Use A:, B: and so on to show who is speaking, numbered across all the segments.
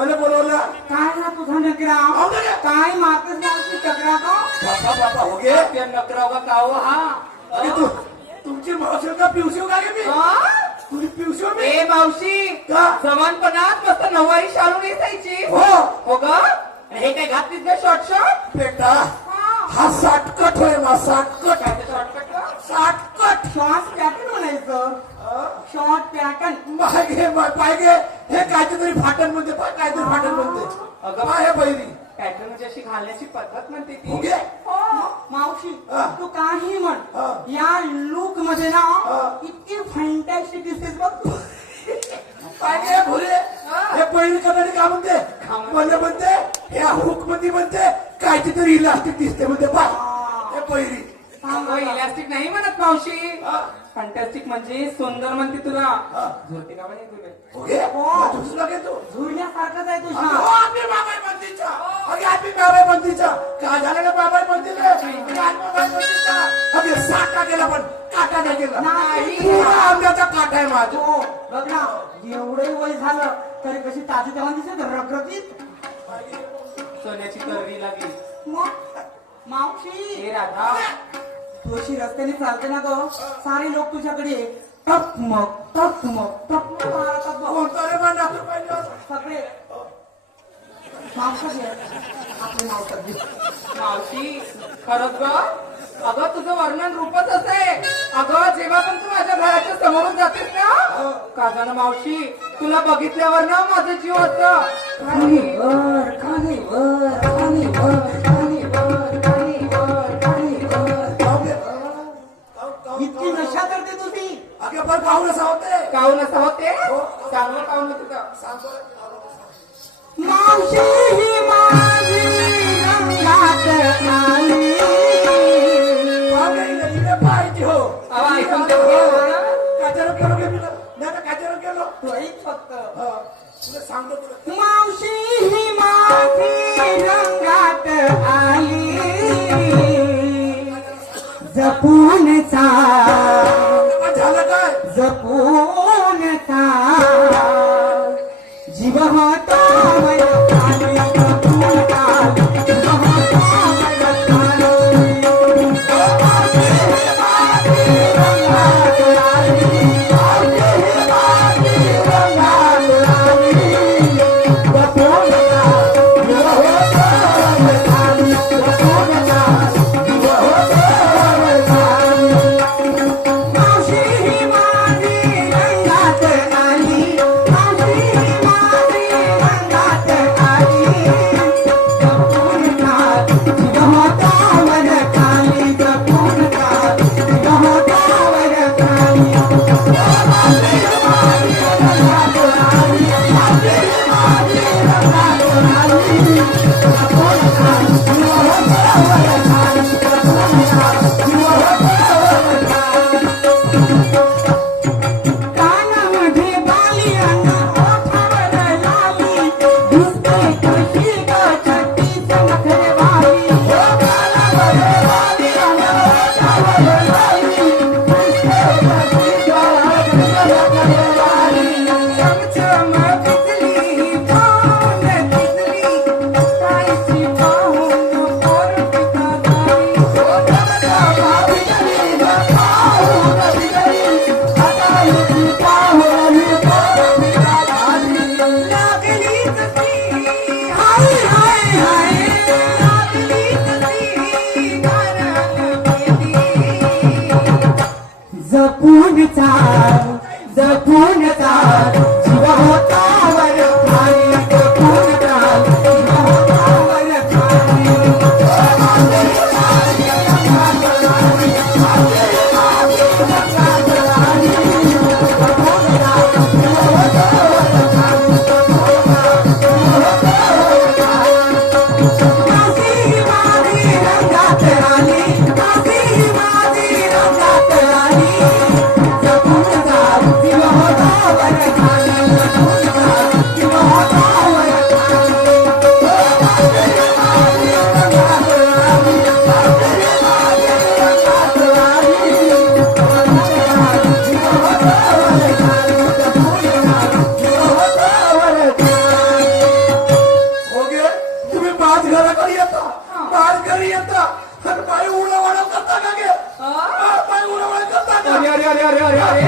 A: कोणी बोलवलं. काय ना तुझा नकरा?
B: काय मारतेस मला तू बापा बापा हो गे. का हो,
A: हा तू तुमची मावशी का पिवशीव का गे तुम्ही पिवशीव
B: ए मावशी
A: का?
B: मस्त नवारी शालू नेसायची
A: हो.
B: हो ग? हे काय घातलीस ना शॉर्ट शॉर्ट
A: बेटा हा. साटकट होय ना साटकट काय
B: शॉर्टकट का?
A: साटकट
C: श्वास घ्या म्हणायचं. शॉर्ट पॅटर्न
A: मागे पाहिजे हे काहीतरी फाटण म्हणते पाय काहीतरी फाटण म्हणते.
B: अगं.
A: काय हे बहिरी
B: पॅटर्न म्हणजे अशी घालण्याची पद्धत म्हणते
A: हो
B: ती
A: गे
C: मावशी
A: हा.
C: तू काही म्हण.
A: हा.
C: या लुकमध्ये ना
A: हा.
C: इतकी फॅन्टॅस्टिक दिसतेस बघ तू.
A: पाहिजे भुरे. हे. पहिली कन्नडी का म्हणते? म्हणजे म्हणते? ह्या हुकमध्ये म्हणते काहीतरी तरी इलास्टिक दिसते म्हणते पाय हे. पहिली.
B: इलास्टिक नाही म्हणत मावशी.
A: हा.
B: फंटॅस्टिक म्हणजे सुंदर म्हणते तुला.
A: हा.
B: झोरते का म्हणे तुला?
A: हो. तुझं घेतो.
C: झुरण्यासारखंच आहे तुझ्या
A: हो, आम्ही बाबाई पंथीच्या अगे आम्ही बाबाई पंथीच्या काय झालं का बाबाई आम्ही अगे साठा गेला पण काटा नाही गेला
C: नाही.
A: पुरा आंब्याचा काटा आहे माझा.
C: हो. बघ ना एवढंही वय झालं तरी कशी ताजी तेव्हा दिसत रगरगीत.
B: सोन्याची तरवी लागली.
C: मग? मावशी.
B: हे राधा.
C: तू अशी रस्त्याने चालते ना ग? सारे लोक तुझ्याकडे टप मग टप मग टप मग मारतात बघ.
A: होता?
C: सगळे. आपले घे
B: मावशी खरंच ग? अगं तुझं वर्णन रूपच असं आहे. अगं जेव्हा पण तू माझ्या घराच्या समोरून जातेस ना का ना मावशी? तुला बघितल्यावर ना माझा जीव असं
C: खाली वर खाली वर खाली वर खाली वर. तुझी
A: अगे पण पाहुणे सावते
B: काऊन असं होते चांगलं काऊन तुझं
A: सांग बरं.
C: मावशी ही माझी रंगात
A: इले पाहिजे हो.
B: अहो, ऐकून तर घे.
A: काचेवर गेलो गे मी ना. नाही ना, काचेवर गेलो
C: तू ऐक फक्त.
A: हा. तुला सांगतो तुला.
C: मावशी ही माझी रंगात आली जपून चाल.
A: काय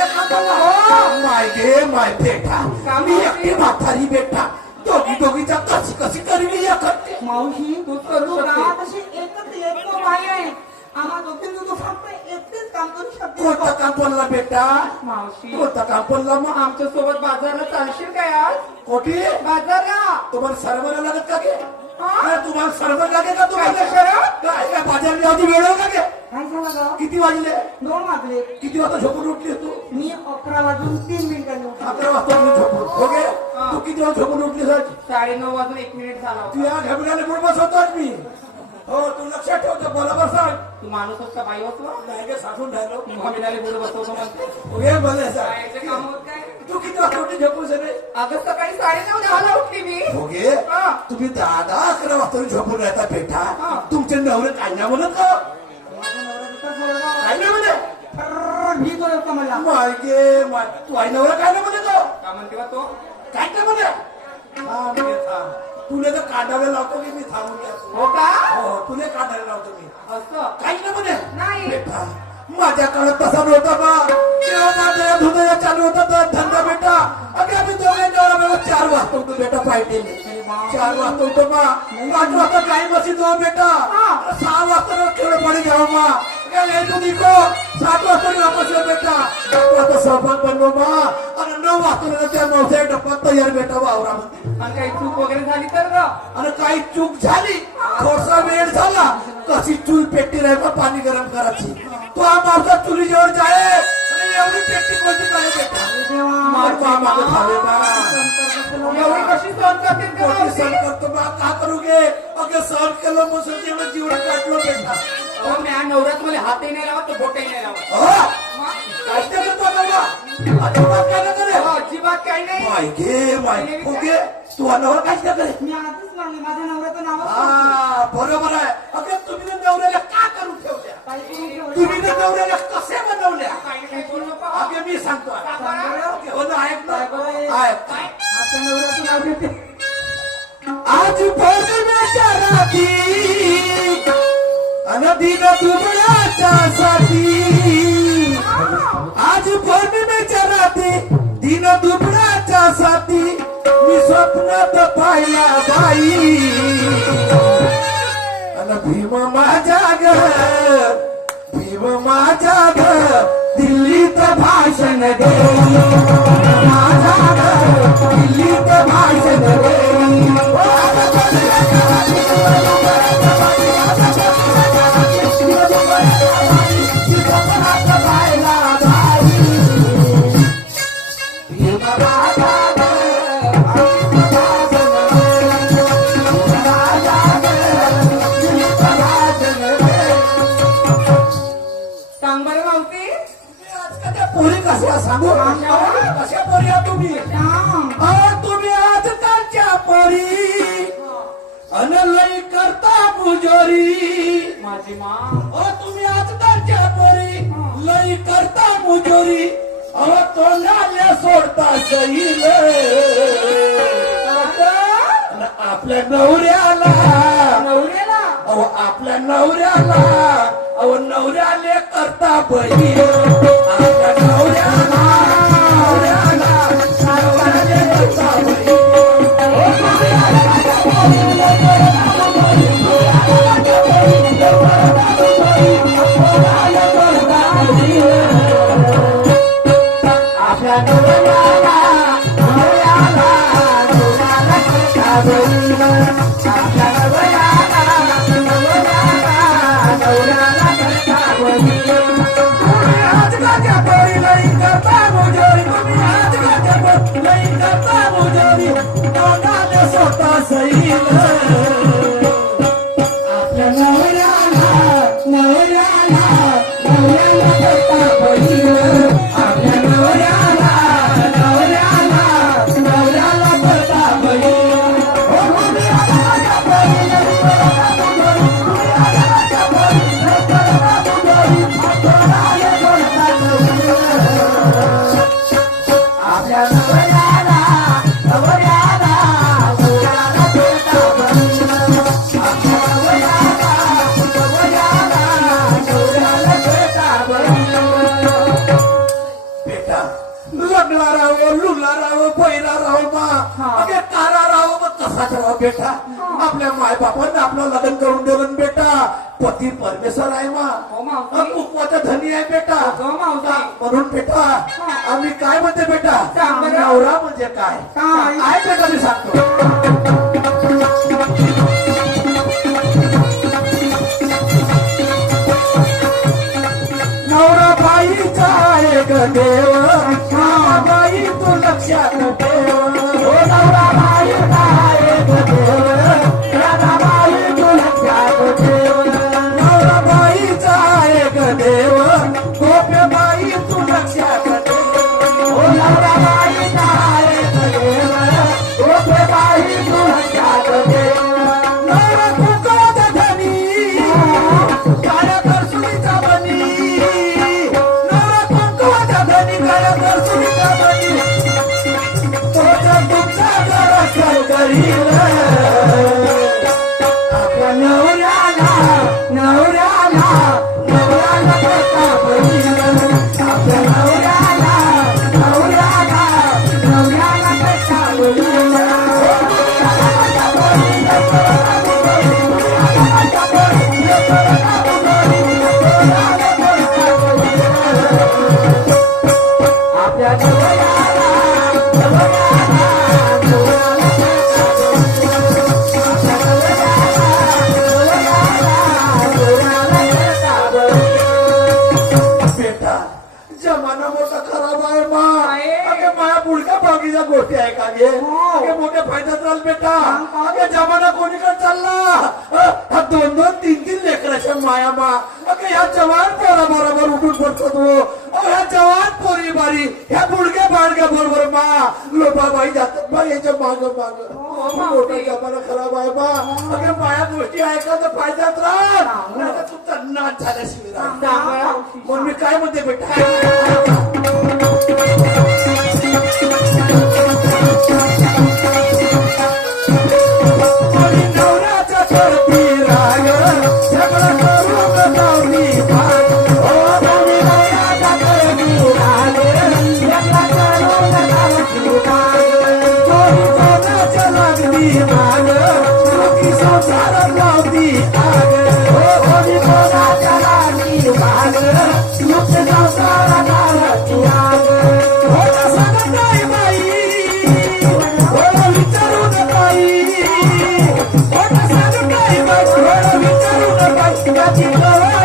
A: माय गे माय बेटा मी एकटी म्हातारी बेटा दोघी दोघीच्या कशी कशी करी मी एकटी
C: मावशी
B: तू करू
C: तू
B: शकते.
C: गावात अशी एकच एक बाई आहे आम्हा दोघींनी तू फक्त एकटीच काम करू शकते
A: कोणतं काम बोलला बेटा.
B: मावशी.
A: कोणतं काम बोलला मग
B: आमच्यासोबत बाजारला चालशील काय आज?
A: कोठी?
B: बाजारला
A: तुम्हाला सरवर लागत का गे?
B: हा?
A: काय तुम्हाला सरवर लागे का तुम्हाला?
B: काय शरम?
A: काय काय बाजार यावधी वेळ का गे?
C: काय झालं ग?
A: किती वाजले?
C: दोन वाजले.
A: किती वाजता झोपून उठली तू?
C: मी अकरा वाजून तीन मिनिटांनी उठले.
A: अकरा वाजता उठली झोपून गे?
B: हा.
A: तू किती वाजता झोपून उठली
B: साडे नऊ वाजून एक मिनिट झाला होता.
A: तू या घबराने म्हणून बसवतोच मी? हो तू लक्षात ठेवतो बरोबर सांग.
B: तू माणूस होता बाई होतो
A: नाही साठून राहिलो
B: पुढे बसवतो म्हणते
A: ओके भले सांग
B: बाईचे काम होत काय?
A: तू किती वाजता उठली झोपून सगळे?
B: अगं सकाळी साडे नऊ दहाला उठली मी.
A: ओके
B: हा.
A: तुम्ही दहा दहा अकरा वाजता झोपून राहता बेटा
B: हा.
A: तुमचे नवरे नाही म्हणत का. काय नाही म्हणे
C: फर्रर्र भीत होता मला
A: माय गे माय तू आई नवरा काय नाही म्हणे तो
B: का म्हणते बा तो?
A: काय काय म्हणे हा मी तुला तर काढायला लावतो की मी थांबून
B: हो का?
A: हो तुला काढायला लावतो मी.
B: असं?
A: काही नाही म्हणे.
B: नाही.
A: बेटा माझ्या काळात तसा नव्हता बा. तेव्हा माझ्या धुदया चालू होता तर धंदा बेटा. अगे आम्ही दोघे चार वाजता उठतो बेटा पाहिजे चार वाजता उठतो बा. पाच वाजता काही बसी जाऊ बेटा. सहा वाजता खेळ पडी जाऊ मा निको सात वाजता वापस बेटा. सात वाजता स्वयंपाक बनलो बा. वाजता त्या मावसाच्या डब्बा तयार बेटा वावरामध्ये
B: आणि काही चूक वगैरे झाली तर ग?
A: आणि काही चूक झाली थोडसा वेळ झाला कशी चूल पेटी राहायचा पाणी गरम करायची. तो हा मावसा चुलीजवळ जाय. आणि एवढी पेटी कोणती काय मागं.
B: एवढी कशी सहन करते का?
A: सहन करतो बा का करू गे? अगे सहन केलं जेवढं जीवन काढलो बेटा.
B: अहो, म्या नवऱ्यात मला हातही नाही लावत बोटही नाही लावत मग?
A: काय ते करतो बाबा अजिबात काय न करे
B: अहो, अजिबात काही नाही.
A: माय घे माय ओके तू अनावर काय न करे
C: मी आधीच म्हणले माझ्या नवऱ्याचं नाव
A: हा बरोबर आहे. अगे तुम्ही ना नवऱ्याला का करून ठेवल्या? तुम्ही ना नवऱ्याला कसे बनवल्या?
B: काही काही बोलू नको.
A: अगे मी सांगतो. हो ना ऐक ना.
C: काय?
A: ऐक
C: माझ्या नवऱ्याचं नाव घेते.
A: आज पौर्णिमेच्या रात्री दिन दुबळाच्या साठी. आज पौर्णिमेच्या चलाते दिन दुबळाच्या साठी मी स्वप्नात पाहिला बाई. अन भीम माझ्या घर भीम माझ्या घर दिल्लीत भाषण दे. मुजोरी
B: माझी मा.
A: अहो तुम्ही आजकालच्या पोरी लई करता मुजोरी अहो तोंडाले सोडता अन आपल्या नवऱ्याला.
B: नवऱ्याला?
A: अहो आपल्या नवऱ्याला. अहो नवऱ्याले करता बही Yeah. Happy birthday.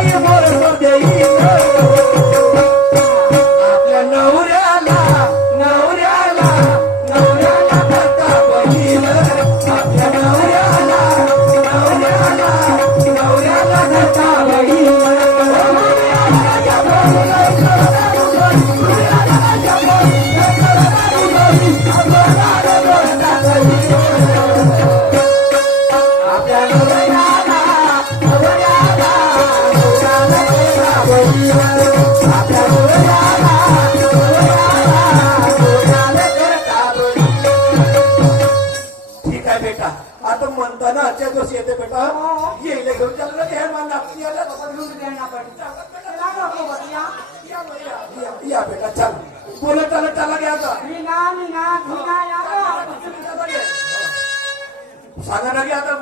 A: काय बेटा. आता म्हणताना आजच्या दिवशी येते बेटा. येईल घेऊन चाललं हे मला
C: या.
A: बेटा चल. बोलत चालत चाला घ्या आता सांगा ना घ्या आता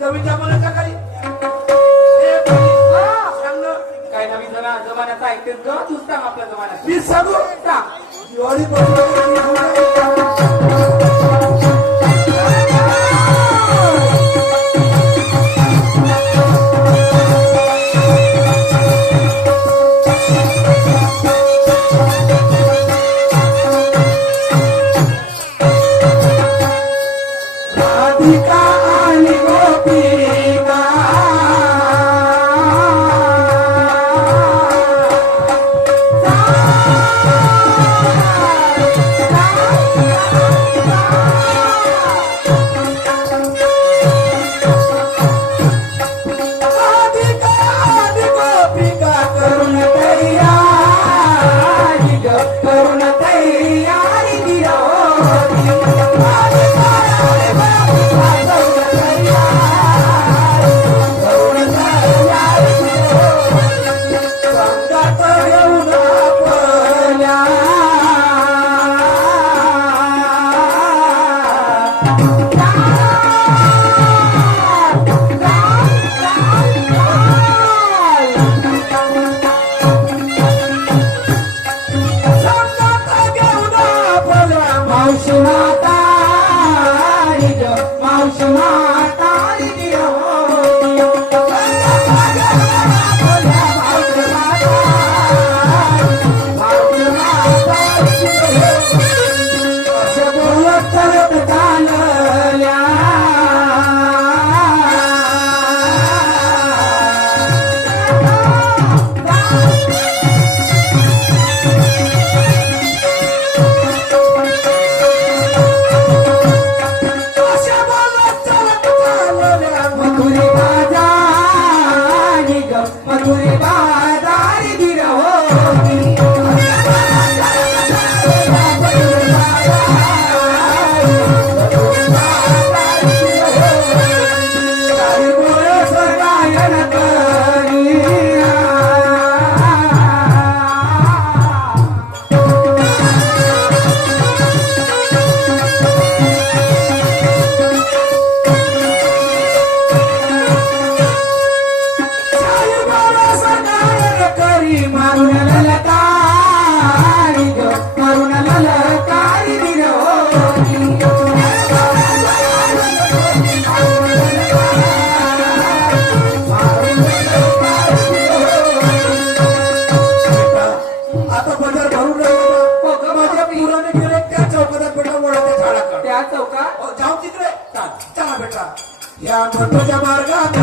A: जमीनच्या बोलायचा काही.
B: काय नवीन जरा जमान्याचा ऐकते ग? तू आपल्या जमान्यात
A: मी सांगू?
B: सांग.
A: दिवाळी
C: मोठ्या त्या चौकात जाऊ तिकडे चला बेटा या महत्त्वाच्या मार्गात